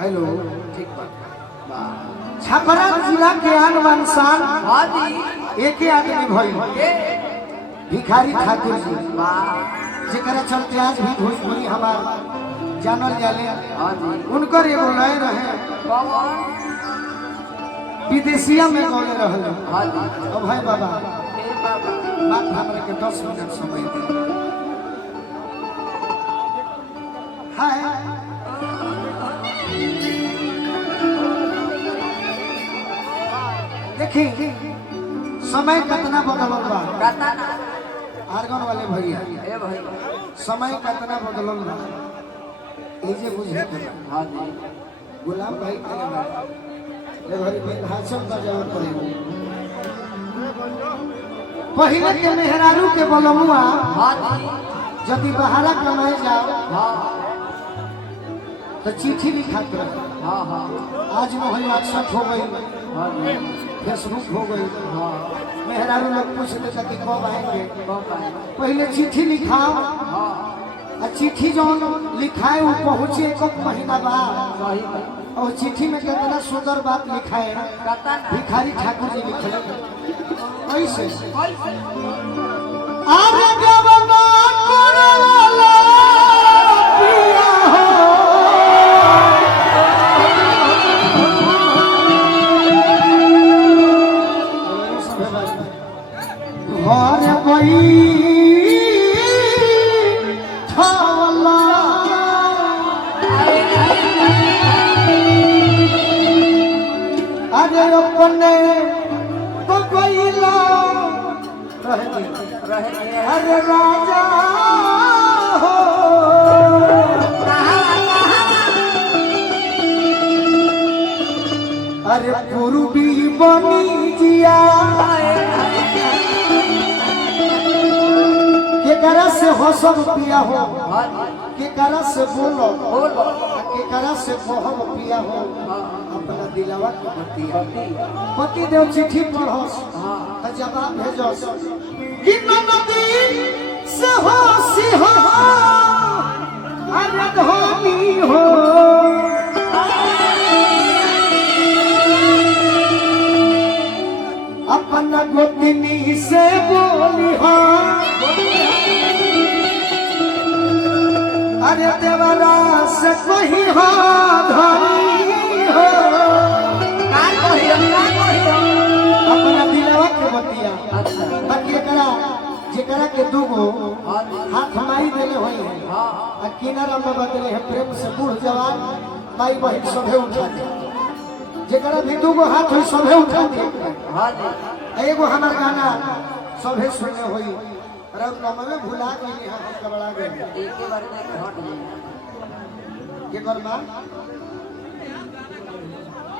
Hello ठीक बात। छपरा जिला के आन शान एक ही आदमी भइल भिखारी ठाकुर जी, जेकरा चलते आज भी भोजपुरी हमार जानल जाले। उनकर एगो लय रहे विदेशिया में गौले रहले। अब भाई बाबा बात हमरा के 10 मिनट समय दे। हाय देखी समय कितना बदलल बा। आर्गन वाले भैया समय कितना बदलल बा एजे बुझे के बा। गुलाम भाई के ले घरी में भाषण बजावत पड़े। पहले के मेहरारू के बलमुआ यदि बाहर कमाए जाओ तो चिट्ठी लिखात रहे। आज मोहन व्हाट्सएप हो गई, फेसबुक हो गई। मेहरारू लोग पूछते थे कि कब आएंगे। पहले चिट्ठी लिखाओ और चिट्ठी जो लिखाए वो पहुंचे 1 महीना बाद। और चिट्ठी में कितना सुंदर बात लिखाए भिखारी ठाकुर जी लिखे ऐसे अरे राजा हो अरे पूर्वी बनी जिया के करा से हो सब पिया हो, के करा से बोलो के करा से कहब पिया हो। अपना दिलवा के बतिया पति देव चिट्ठी पढ़ो तो जवाब भेजो कि नदी से हो सिंहा अरे धोनी हो अपना गोतनी से बोली हो अरे देवरा से कही हो धनी हो। अपना दिलवा के बतिया बाकी जेकरा के दूगो हाथ माई देले होई है आ किनारा में बदले है प्रेम से बूढ़ जवान माई बहन सभे उठा दे। जेकरा भी दूगो हाथ होई सभे उठा दे। एगो हमार गाना सभे सुने होई रब नाम में भुला गई है हम कबड़ा गए एक बार में हट गई के कर मां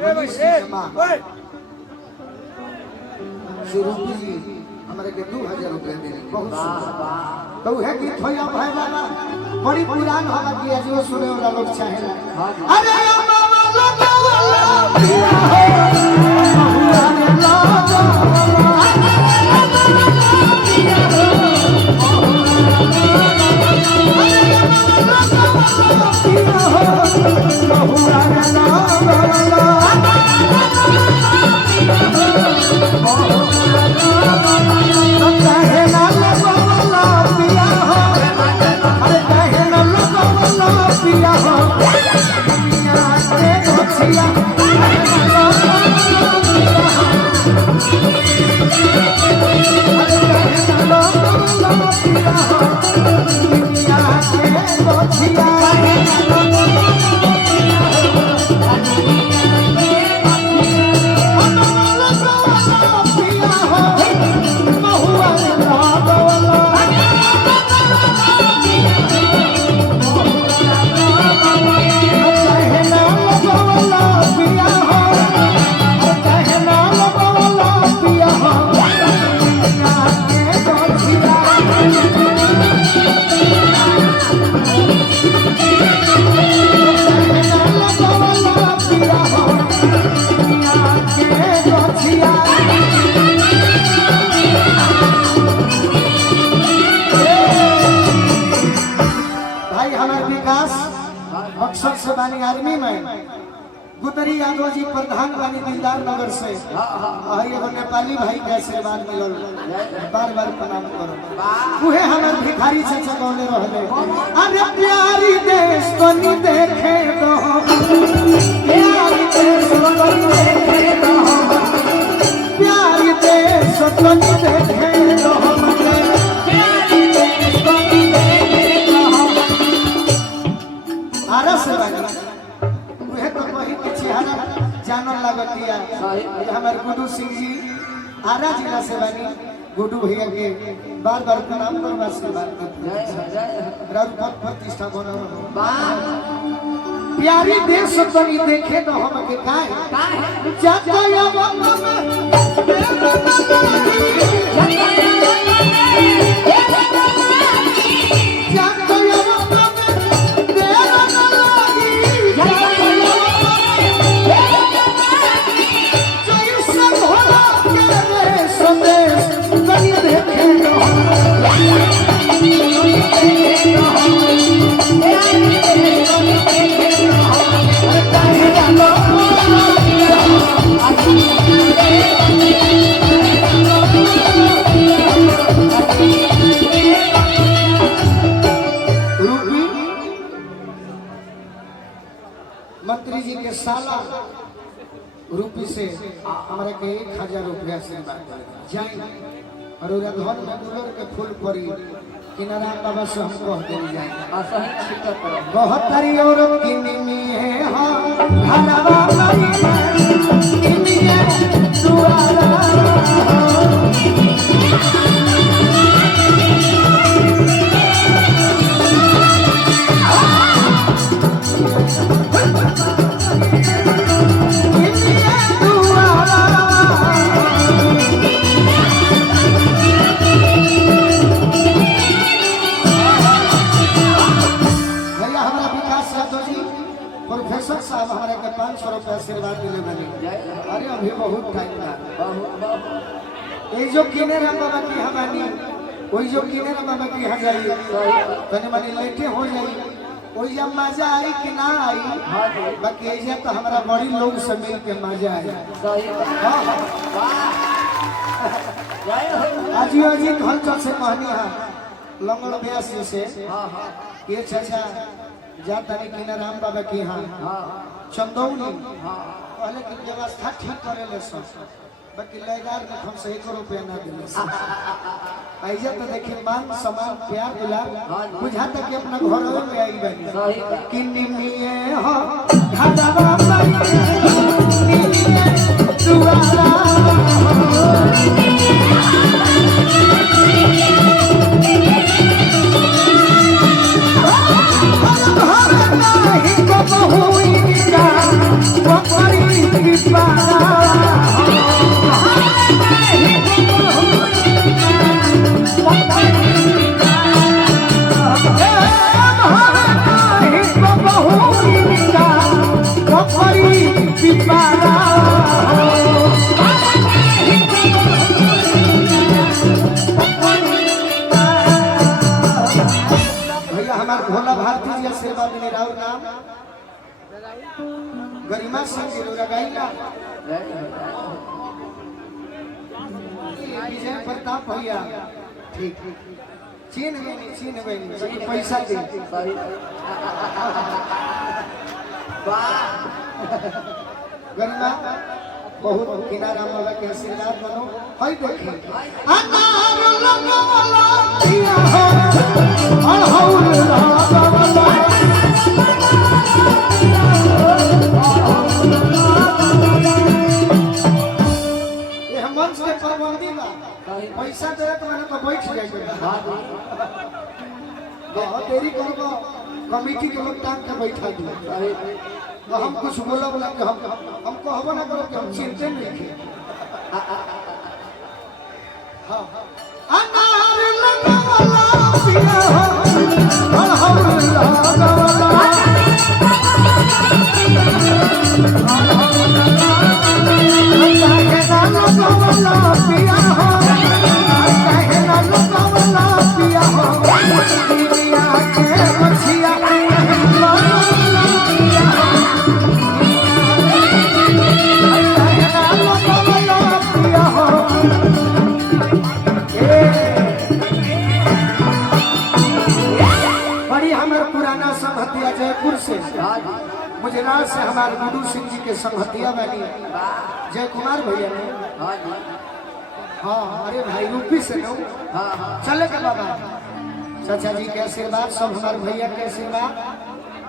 ए भाई ओए शुरू की हमारे के 2000 रुपए दे बहुत तो है कि थोड़ा भाई बाबा बड़ी पुरान होगा कि आज वो सुने वाला लोग चाहेला। अरे मामा लगा पिया हो बक्सर से बानी आर्मी में गुदरी यादव जी प्रधान वाली दिलदार नगर से एगो नेपाली भाई के आशीर्वाद मिलल बार बार प्रणाम करो उहे हमर भिखारी से चगौले रहले अरे प्यारी देश को नी देखे दो प्यारी देश को नी देखे दो प्यारी देश को नी देखे दो प्यारी देश को नी देखे दो आरस उहे तो वही के चेहरा जानन लागतिया हमारे गुड्डू सिंह जी आरा जिला से बनी गुड्डू भैया के बार बार प्रणाम करवा से बात करते बहुत प्रतिष्ठा बना प्यारी देश बनी देखे तो हम के काहे जातो या मंत्री जी के साला रूपी से हमारे के 1000 रुपया से जाए और धन में गुलर के फूल पड़ी किनारा बाबा से हम कह दे जाए बहुत तारी और किन्नी है हां भलावा मारी किन्नी है दुआरा प्रोफेसर साहब हमारे के 500 रुपया आशीर्वाद दिले बने अरे अभी बहुत टाइम बा ये जो किने राम बाबा की हमानी वही जो किने राम बाबा की हजारी तने माने लेटे हो जाई वही जब मजा आई कि ना आई बाकी ये तो हमारा बड़ी लोग से मिल के मजा आई आजी आजी घर से कहनी है लंगड़ 82 से ये चाचा जाता नहीं कि राम बाबा की हाँ चंदौली पहले की व्यवस्था ठीक करे ले सब बाकी लेगार में हम से 1 रुपया ना दिले ऐसे तो देखिए मान सम्मान प्यार दुलार बुझाता कि अपना घर में आई बनी कि निमिए हो घाटावा निमिए दुआरा भोला भारती जी आशीर्वाद मिले राव नाम गरिमा सिंह लगाईला विजय प्रताप भैया ठीक चीन में पैसा दे गरिमा बहुत किनारा वाला के आशीर्वाद बनो हई देखी अनार लगवाला पिया हो अड़हुल लगवाला ये मंच के प्रबंधी बा पैसा दे तो मैंने तो बैठ जाए बहुत देरी करबो कमेटी के लोग टांग के बैठा दिए तो हम कुछ बोला कि हम कहबो ना करो कि हम चिंते नहीं थे हां अनार लगवाला पिया हो अड़हुल लगवाला पुराना संहतिया जयपुर से गुजरात से हमारे गुरु सिंह जी के संहतिया बनी जय कुमार भैया ने। हाँ अरे भाई यूपी से लो चले के बाबा चाचा जी के आशीर्वाद सब हमारे भैया के आशीर्वाद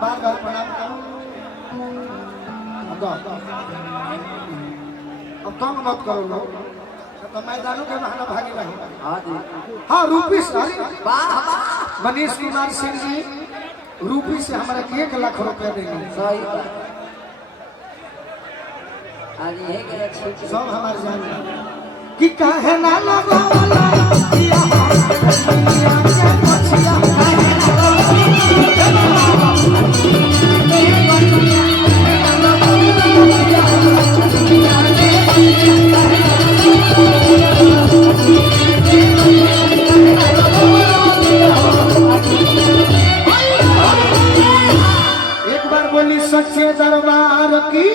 बार बार प्रणाम करो। अब तंग मत करो लोग तो मैदानों के बहाना भागी रहे। हाँ रूपी से मनीष कुमार सिंह जी रूपी से हमारा 1 लाख रुपया देंगे सब हमारे जान कि काहे ना लगो एक बार बोली सच्चे दरबार की।